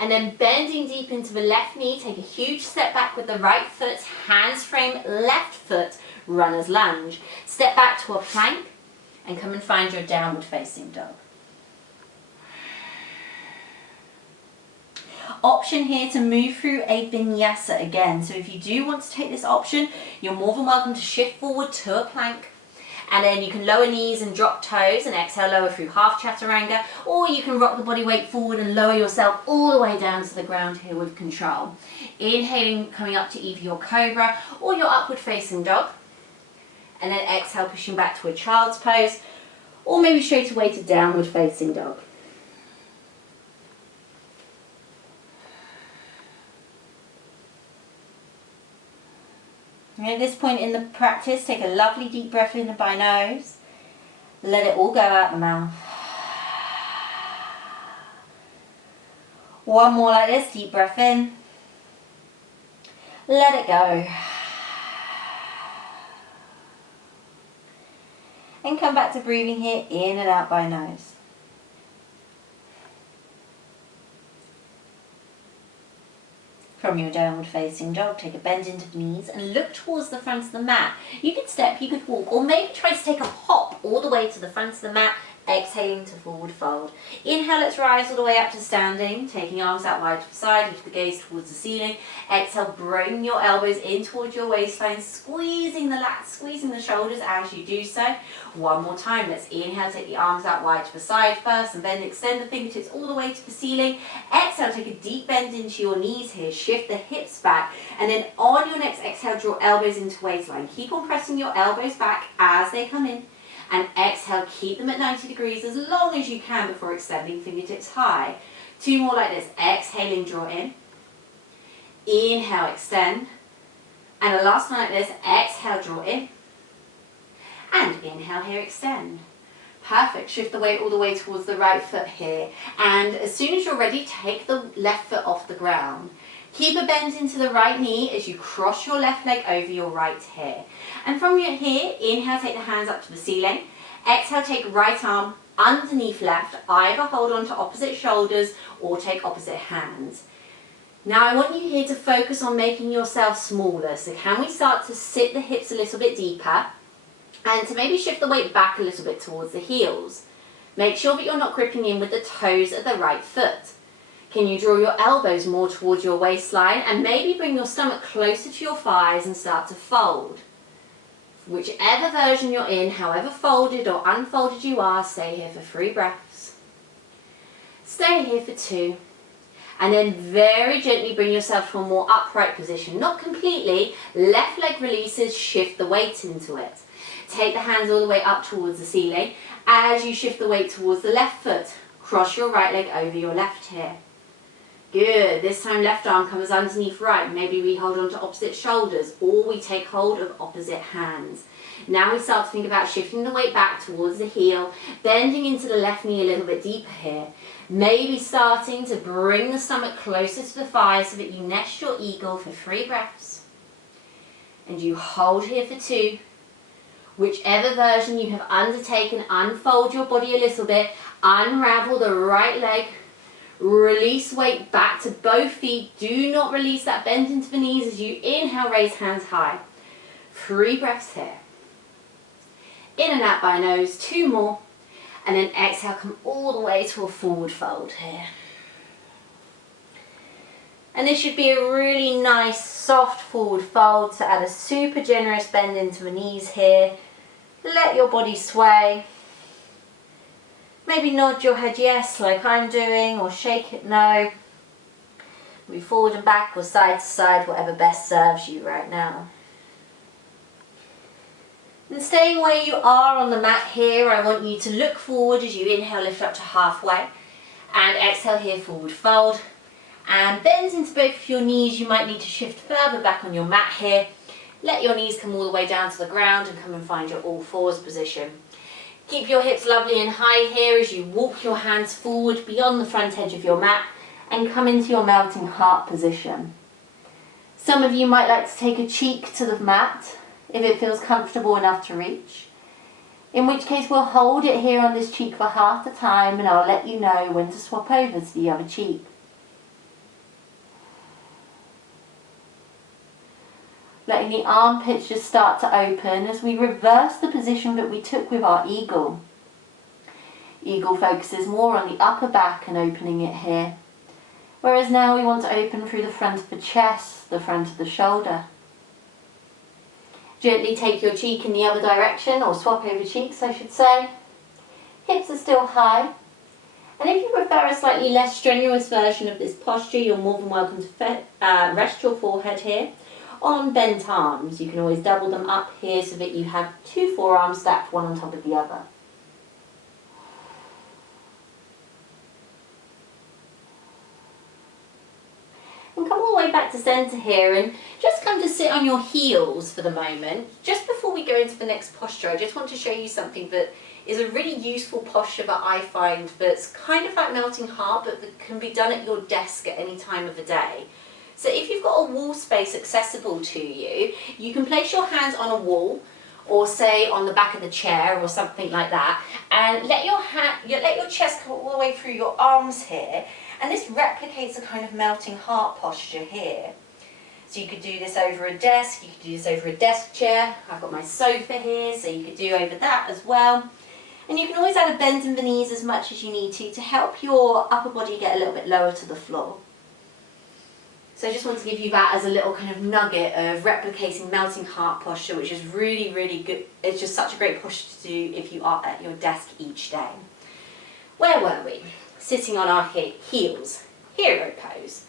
And then bending deep into the left knee, take a huge step back with the right foot, hands frame left foot, runner's lunge. Step back to a plank and come and find your downward facing dog. Option here to move through a vinyasa again. So if you do want to take this option, you're more than welcome to shift forward to a plank. And then you can lower knees and drop toes and exhale, lower through half chaturanga. Or you can rock the body weight forward and lower yourself all the way down to the ground here with control. Inhaling, coming up to either your cobra or your upward facing dog. And then exhale, pushing back to a child's pose. Or maybe straight away to downward facing dog. And at this point in the practice, take a lovely deep breath in by nose. Let it all go out the mouth. One more like this, deep breath in. Let it go. And come back to breathing here, in and out by nose. From your downward facing dog, take a bend into the knees and look towards the front of the mat. You could step, you could walk, or maybe try to take a hop all the way to the front of the mat, exhaling to forward fold. Inhale, let's rise all the way up to standing, taking arms out wide to the side, lift the gaze towards the ceiling. Exhale, bring your elbows in towards your waistline, squeezing the lats, squeezing the shoulders as you do so. One more time, let's inhale, take the arms out wide to the side first, and then extend the fingertips all the way to the ceiling. Exhale, take a deep bend into your knees here, shift the hips back, and then on your next exhale, draw elbows into waistline. Keep on pressing your elbows back as they come in. And exhale, keep them at 90 degrees as long as you can before extending fingertips high. 2 more like this. Exhaling, draw in. Inhale, extend. And a last one like this. Exhale, draw in. And inhale here, extend. Perfect. Shift the weight all the way towards the right foot here. And as soon as you're ready, take the left foot off the ground. Keep a bend into the right knee as you cross your left leg over your right here. And from here, inhale, take the hands up to the ceiling. Exhale, take right arm underneath left. Either hold on to opposite shoulders or take opposite hands. Now I want you here to focus on making yourself smaller. So can we start to sit the hips a little bit deeper and to maybe shift the weight back a little bit towards the heels. Make sure that you're not gripping in with the toes of the right foot. Can you draw your elbows more towards your waistline and maybe bring your stomach closer to your thighs and start to fold? Whichever version you're in, however folded or unfolded you are, stay here for 3 breaths. Stay here for 2. And then very gently bring yourself to a more upright position. Not completely. Left leg releases, shift the weight into it. Take the hands all the way up towards the ceiling. As you shift the weight towards the left foot, cross your right leg over your left here. Good. This time left arm comes underneath right. Maybe we hold on to opposite shoulders or we take hold of opposite hands. Now we start to think about shifting the weight back towards the heel, bending into the left knee a little bit deeper here. Maybe starting to bring the stomach closer to the thighs so that you nest your eagle for 3 breaths. And you hold here for 2. Whichever version you have undertaken, unfold your body a little bit, unravel the right leg, release weight back to both feet. Do not release that bend into the knees as you inhale, raise hands high. 3 breaths here. In and out by nose, 2 more. And then exhale, come all the way to a forward fold here. And this should be a really nice soft forward fold to add a super generous bend into the knees here. Let your body sway. Maybe nod your head yes like I'm doing, or shake it no. Move forward and back or side to side, whatever best serves you right now. And staying where you are on the mat here, I want you to look forward as you inhale, lift up to halfway. And exhale here, forward fold. And bend into both of your knees. You might need to shift further back on your mat here. Let your knees come all the way down to the ground and come and find your all fours position. Keep your hips lovely and high here as you walk your hands forward beyond the front edge of your mat and come into your melting heart position. Some of you might like to take a cheek to the mat if it feels comfortable enough to reach. In which case we'll hold it here on this cheek for half the time and I'll let you know when to swap over to the other cheek. Letting the armpits just start to open as we reverse the position that we took with our eagle. Eagle focuses more on the upper back and opening it here. Whereas now we want to open through the front of the chest, the front of the shoulder. Gently take your cheek in the other direction, or swap over cheeks I should say. Hips are still high. And if you prefer a slightly less strenuous version of this posture, you're more than welcome to rest your forehead here on bent arms. You can always double them up here so that you have 2 forearms stacked one on top of the other. And come all the way back to centre here and just come to sit on your heels for the moment. Just before we go into the next posture, I just want to show you something that is a really useful posture that I find that's kind of like melting heart, but that can be done at your desk at any time of the day. So if you've got a wall space accessible to you, you can place your hands on a wall or say on the back of the chair or something like that, and let your chest come all the way through your arms here, and this replicates a kind of melting heart posture here. So you could do this over a desk, you could do this over a desk chair. I've got my sofa here, so you could do over that as well. And you can always add a bend in the knees as much as you need to help your upper body get a little bit lower to the floor. So I just want to give you that as a little kind of nugget of replicating melting heart posture, which is really, really good. It's just such a great posture to do if you are at your desk each day. Where were we? Sitting on our heels, hero pose.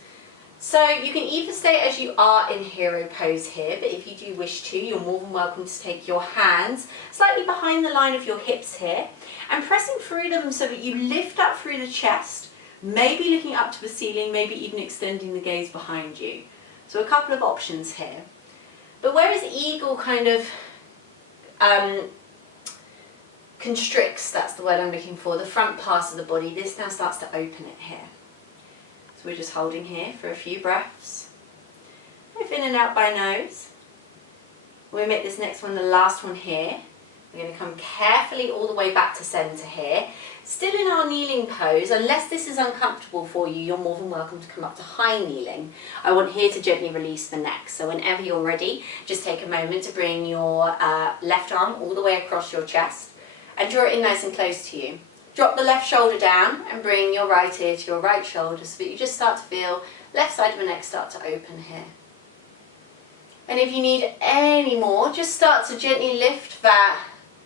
So you can either stay as you are in hero pose here, but if you do wish to, you're more than welcome to take your hands slightly behind the line of your hips here and pressing through them so that you lift up through the chest, maybe looking up to the ceiling, maybe even extending the gaze behind you. So a couple of options here. But whereas eagle kind of constricts, that's the word I'm looking for, the front part of the body, this now starts to open it here. So we're just holding here for a few breaths. Move in and out by nose. We'll make this next one the last one here. We're going to come carefully all the way back to centre here. Still in our kneeling pose. Unless this is uncomfortable for you, you're more than welcome to come up to high kneeling. I want here to gently release the neck. So whenever you're ready, just take a moment to bring your left arm all the way across your chest and draw it in nice and close to you. Drop the left shoulder down and bring your right ear to your right shoulder so that you just start to feel left side of the neck start to open here. And if you need any more, just start to gently lift that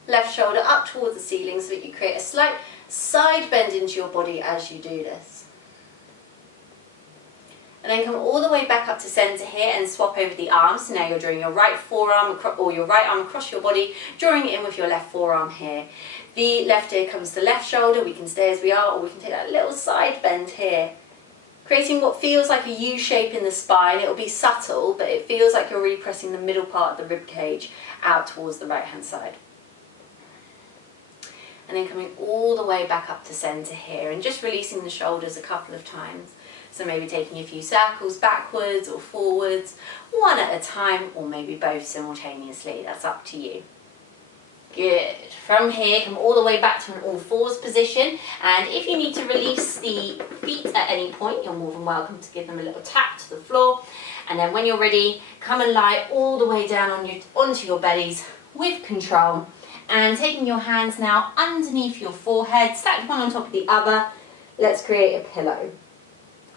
left shoulder up towards the ceiling so that you create a slight side bend into your body as you do this. And then come all the way back up to centre here and swap over the arms. So now you're drawing your right forearm or your right arm across your body, drawing it in with your left forearm here. The left ear comes to the left shoulder. We can stay as we are, or we can take that little side bend here, creating what feels like a U shape in the spine. It will be subtle, but it feels like you're really pressing the middle part of the rib cage out towards the right hand side. And then coming all the way back up to centre here and just releasing the shoulders a couple of times. So maybe taking a few circles backwards or forwards, one at a time, or maybe both simultaneously. That's up to you. Good. From here, come all the way back to an all fours position. And if you need to release the feet at any point, you're more than welcome to give them a little tap to the floor. And then when you're ready, come and lie all the way down onto your bellies with control. And taking your hands now underneath your forehead, stacked one on top of the other, let's create a pillow.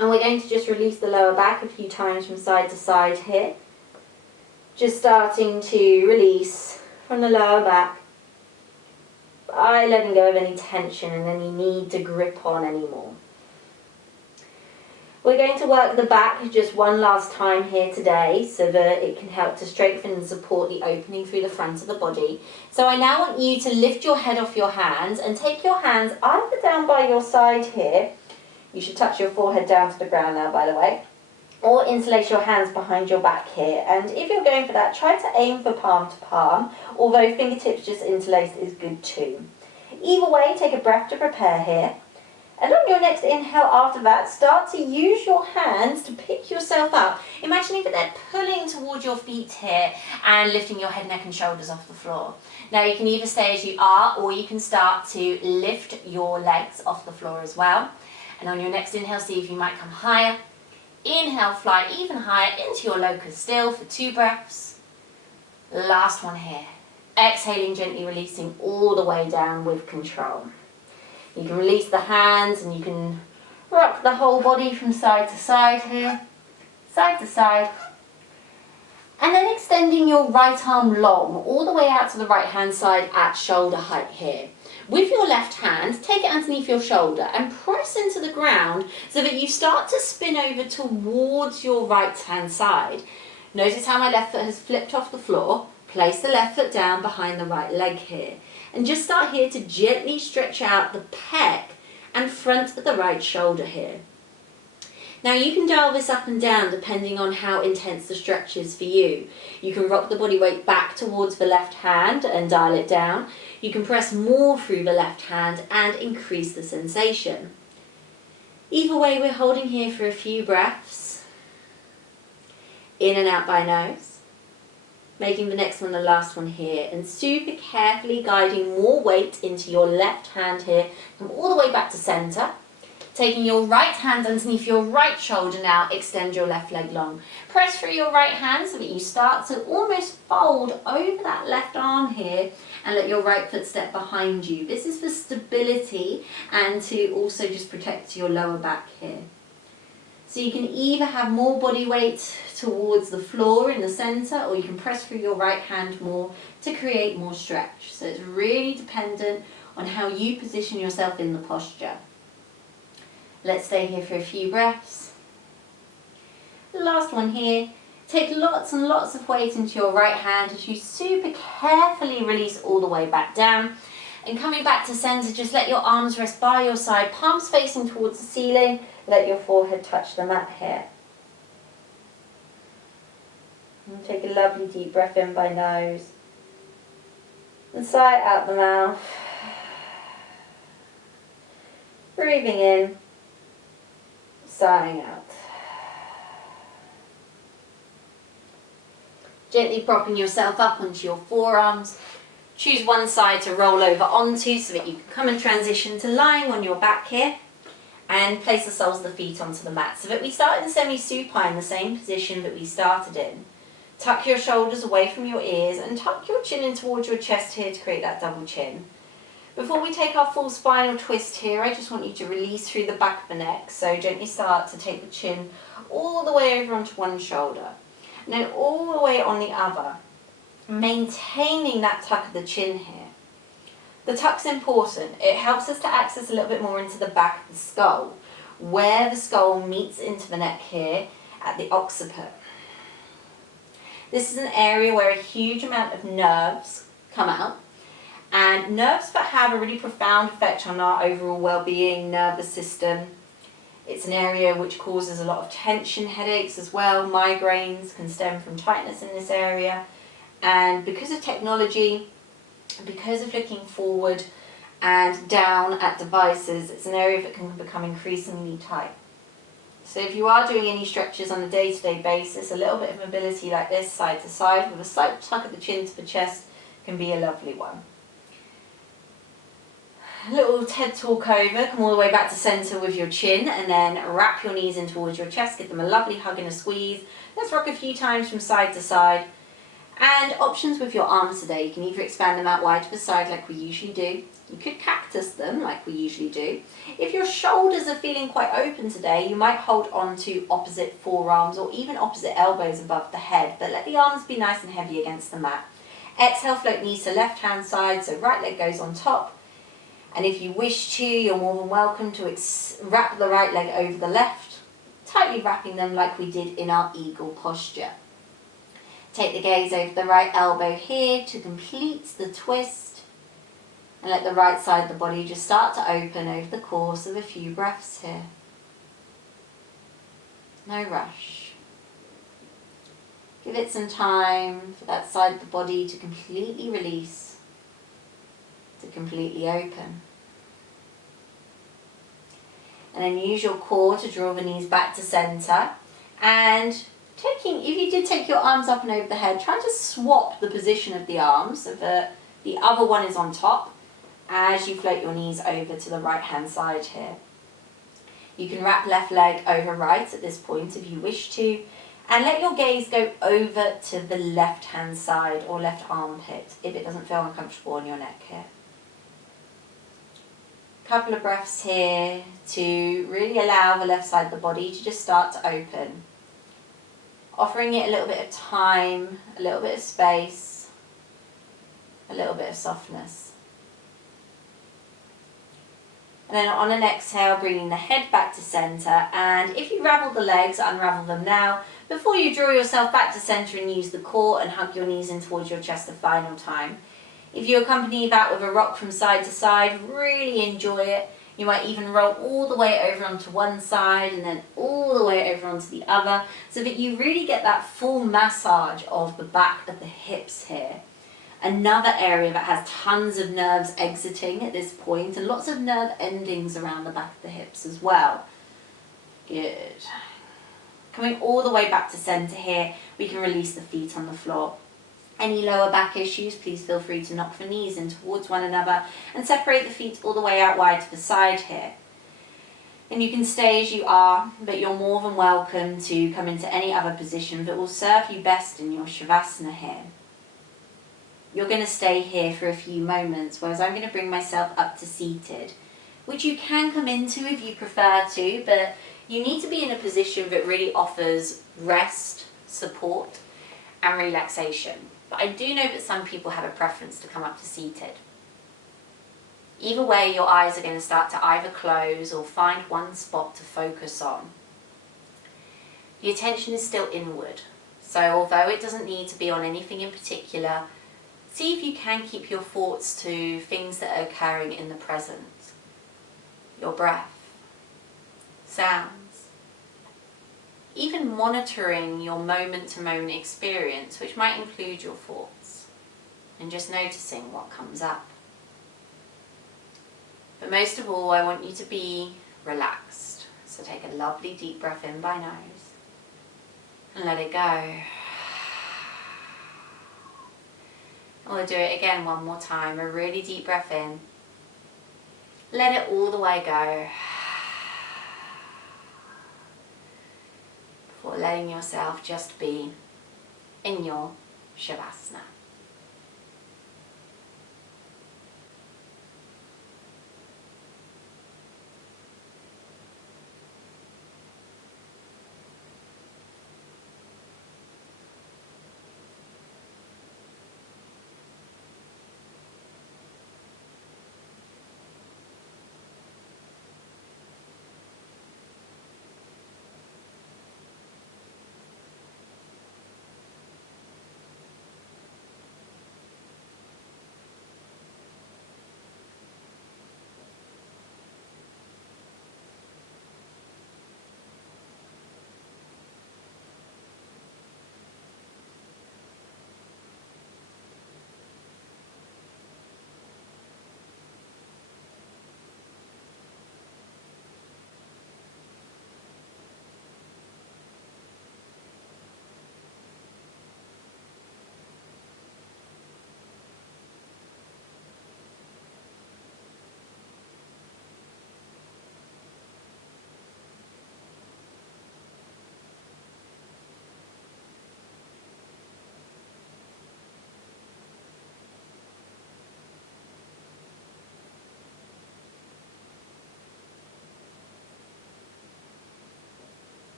And we're going to just release the lower back a few times from side to side here. Just starting to release from the lower back by letting go of any tension and any need to grip on anymore. We're going to work the back just one last time here today so that it can help to strengthen and support the opening through the front of the body. So I now want you to lift your head off your hands and take your hands either down by your side here. You should touch your forehead down to the ground now, by the way. Or interlace your hands behind your back here. And if you're going for that, try to aim for palm to palm, although fingertips just interlaced is good too. Either way, take a breath to prepare here. And on your next inhale after that, start to use your hands to pick yourself up. Imagining that they're pulling towards your feet here and lifting your head, neck and shoulders off the floor. Now you can either stay as you are, or you can start to lift your legs off the floor as well. And on your next inhale, see if you might come higher. Inhale, fly even higher into your locust still for 2 breaths. Last one here. Exhaling, gently releasing all the way down with control. You can release the hands and you can rock the whole body from side to side here. Side to side. And then extending your right arm long all the way out to the right hand side at shoulder height here. With your left hand, take it underneath your shoulder and press into the ground so that you start to spin over towards your right hand side. Notice how my left foot has flipped off the floor. Place the left foot down behind the right leg here. And just start here to gently stretch out the pec and front of the right shoulder here. Now you can dial this up and down depending on how intense the stretch is for you. You can rock the body weight back towards the left hand and dial it down. You can press more through the left hand and increase the sensation. Either way, we're holding here for a few breaths. In and out by nose. Making the next one the last one here, and super carefully guiding more weight into your left hand here. Come all the way back to centre. Taking your right hand underneath your right shoulder now, extend your left leg long. Press through your right hand so that you start to almost fold over that left arm here and let your right foot step behind you. This is for stability and to also just protect your lower back here. So you can either have more body weight towards the floor in the centre, or you can press through your right hand more to create more stretch. So it's really dependent on how you position yourself in the posture. Let's stay here for a few breaths. Last one here. Take lots and lots of weight into your right hand as you super carefully release all the way back down. And coming back to centre, just let your arms rest by your side, palms facing towards the ceiling. Let your forehead touch the mat here. And take a lovely deep breath in by nose. And sigh out the mouth. Breathing in. Sighing out. Gently propping yourself up onto your forearms. Choose one side to roll over onto so that you can come and transition to lying on your back here. And place the soles of the feet onto the mat so that we start in semi-supine, the same position that we started in. Tuck your shoulders away from your ears and tuck your chin in towards your chest here to create that double chin. Before we take our full spinal twist here, I just want you to release through the back of the neck. So gently start to take the chin all the way over onto one shoulder, and then all the way on the other, maintaining that tuck of the chin here. The tuck's important. It helps us to access a little bit more into the back of the skull, where the skull meets into the neck here at the occiput. This is an area where a huge amount of nerves come out, and nerves that have a really profound effect on our overall well-being, nervous system. It's an area which causes a lot of tension, headaches as well. Migraines can stem from tightness in this area, and because of technology, because of looking forward and down at devices, it's an area that can become increasingly tight. So if you are doing any stretches on a day-to-day basis, a little bit of mobility like this, side to side, with a slight tuck at the chin to the chest, can be a lovely one. A little head talk over, come all the way back to centre with your chin, and then wrap your knees in towards your chest, give them a lovely hug and a squeeze. Let's rock a few times from side to side. And options with your arms today, you can either expand them out wide to the side like we usually do. You could cactus them like we usually do. If your shoulders are feeling quite open today, you might hold on to opposite forearms or even opposite elbows above the head, but let the arms be nice and heavy against the mat. Exhale, float knees to left hand side, so right leg goes on top. And if you wish to, you're more than welcome to wrap the right leg over the left, tightly wrapping them like we did in our eagle posture. Take the gaze over the right elbow here to complete the twist, and let the right side of the body just start to open over the course of a few breaths here. No rush. Give it some time for that side of the body to completely release, to completely open. And then use your core to draw the knees back to center, and if you did take your arms up and over the head, try to swap the position of the arms so that the other one is on top as you float your knees over to the right hand side here. You can wrap left leg over right at this point if you wish to, and let your gaze go over to the left hand side or left armpit if it doesn't feel uncomfortable on your neck here. Couple of breaths here to really allow the left side of the body to just start to open. Offering it a little bit of time, a little bit of space, a little bit of softness. And then on an exhale, bringing the head back to centre, and if you ravel the legs, unravel them now, before you draw yourself back to centre and use the core and hug your knees in towards your chest a final time. If you accompany that with a rock from side to side, really enjoy it. You might even roll all the way over onto one side and then all the way over onto the other, so that you really get that full massage of the back of the hips here. Another area that has tons of nerves exiting at this point, and lots of nerve endings around the back of the hips as well. Good. Coming all the way back to centre here, we can release the feet on the floor. Any lower back issues, please feel free to knock the knees in towards one another and separate the feet all the way out wide to the side here. And you can stay as you are, but you're more than welcome to come into any other position that will serve you best in your Shavasana here. You're going to stay here for a few moments, whereas I'm going to bring myself up to seated, which you can come into if you prefer to, but you need to be in a position that really offers rest, support, and relaxation. But I do know that some people have a preference to come up to seated. Either way, your eyes are going to start to either close or find one spot to focus on. The attention is still inward, so although it doesn't need to be on anything in particular, see if you can keep your thoughts to things that are occurring in the present. Your breath, sounds, even monitoring your moment-to-moment experience, which might include your thoughts, and just noticing what comes up. But most of all, I want you to be relaxed. So take a lovely deep breath in by nose and let it go. And we'll do it again one more time. A really deep breath in. Let it all the way go. Before letting yourself just be in your Shavasana.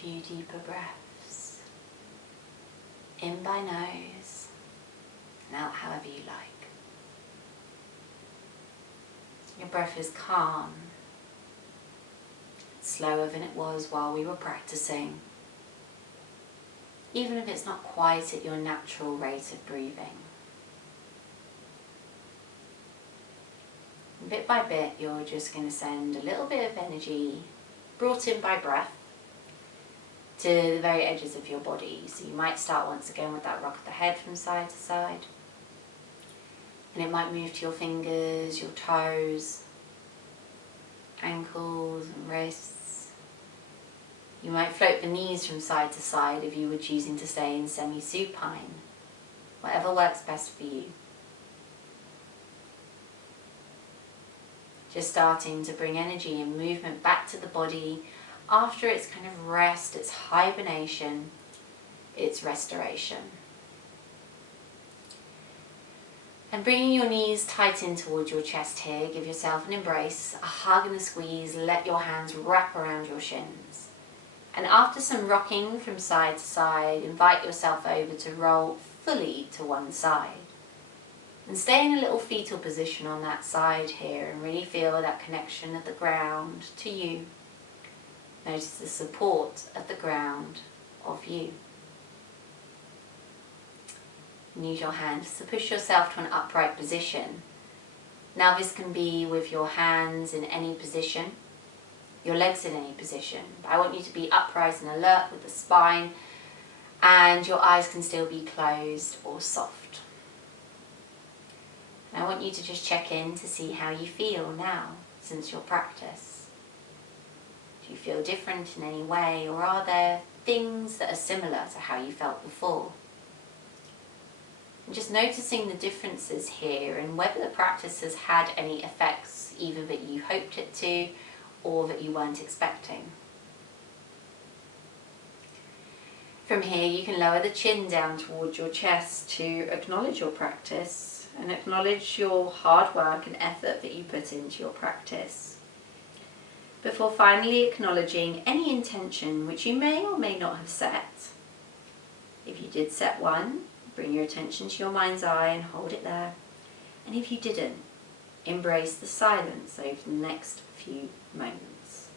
few deeper breaths. In by nose and out however you like. Your breath is calm, slower than it was while we were practicing, even if it's not quite at your natural rate of breathing. And bit by bit, you're just going to send a little bit of energy brought in by breath to the very edges of your body. So you might start once again with that rock of the head from side to side. And it might move to your fingers, your toes, ankles and wrists. You might float the knees from side to side if you were choosing to stay in semi-supine. Whatever works best for you. Just starting to bring energy and movement back to the body after its kind of rest, its hibernation, its restoration. And bringing your knees tight in towards your chest here, give yourself an embrace, a hug and a squeeze, let your hands wrap around your shins. And after some rocking from side to side, invite yourself over to roll fully to one side. And stay in a little fetal position on that side here and really feel that connection of the ground to you. Notice the support of the ground of you. And use your hands to push yourself to an upright position. Now this can be with your hands in any position, your legs in any position. But I want you to be upright and alert with the spine, and your eyes can still be closed or soft. And I want you to just check in to see how you feel now since your practice. Do you feel different in any way, or are there things that are similar to how you felt before? And just noticing the differences here and whether the practice has had any effects either that you hoped it to or that you weren't expecting. From here you can lower the chin down towards your chest to acknowledge your practice and acknowledge your hard work and effort that you put into your practice, before finally acknowledging any intention which you may or may not have set. If you did set one, bring your attention to your mind's eye and hold it there. And if you didn't, embrace the silence over the next few moments.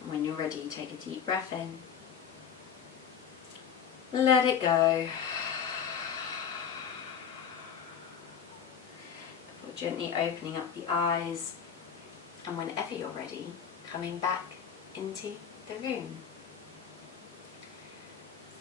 And when you're ready, take a deep breath in. Let it go. Before gently opening up the eyes, and whenever you're ready, coming back into the room.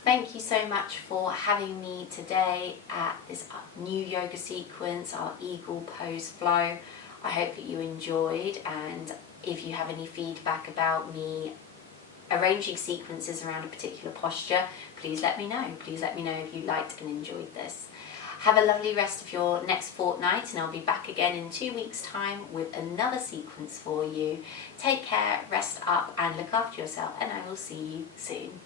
Thank you so much for having me today at this new yoga sequence, our Eagle Pose Flow. I hope that you enjoyed, and if you have any feedback about me arranging sequences around a particular posture, please let me know. Please let me know if you liked and enjoyed this. Have a lovely rest of your next fortnight, and I'll be back again in 2 weeks' time with another sequence for you. Take care, rest up, and look after yourself, and I will see you soon.